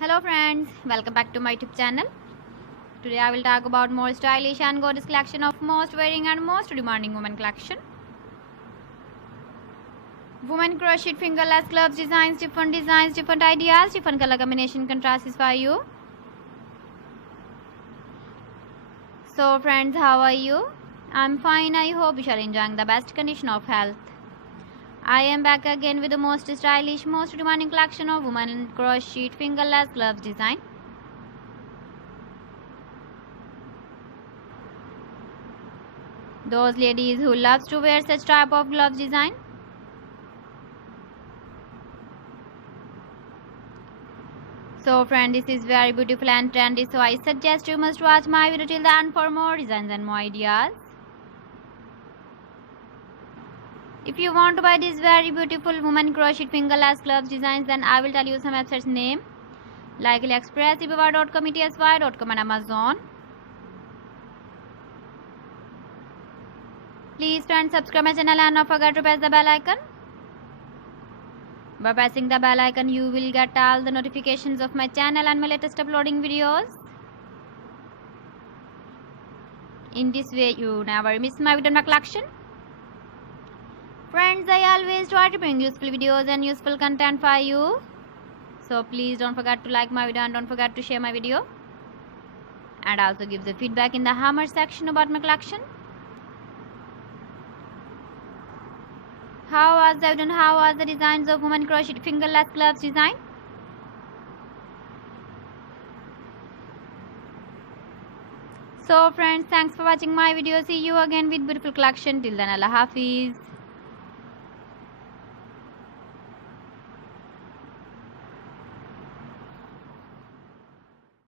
Hello friends, welcome back to my YouTube channel. Today I will talk about more stylish and gorgeous collection of most wearing and most demanding women collection. Women crochet fingerless gloves designs, different ideas, different color combination contrasts for you. So friends, how are you? I'm fine. I hope you are enjoying the best condition of health. I am back again with the most stylish, most demanding collection of women crochet fingerless gloves design. Those ladies who loves to wear such type of gloves design. So friend, this is very beautiful and trendy, so I suggest you must watch my video till the end for more designs and more ideas. If you want to buy these very beautiful women crochet fingerless gloves designs, then I will tell you some websites name like AliExpress, eBay.com, ETSY.com and Amazon. Please friends, subscribe my channel and don't forget to press the bell icon. By pressing the bell icon, you will get all the notifications of my channel and my latest uploading videos. In this way, you never miss my video in my collection. Friends, I always try to bring useful videos and useful content for you. So please don't forget to like my video and don't forget to share my video. And also give the feedback in the hammer section about my collection. How was the video and how was the designs of women crochet fingerless gloves design? So friends, thanks for watching my video. See you again with beautiful collection. Till then, Allah Hafiz.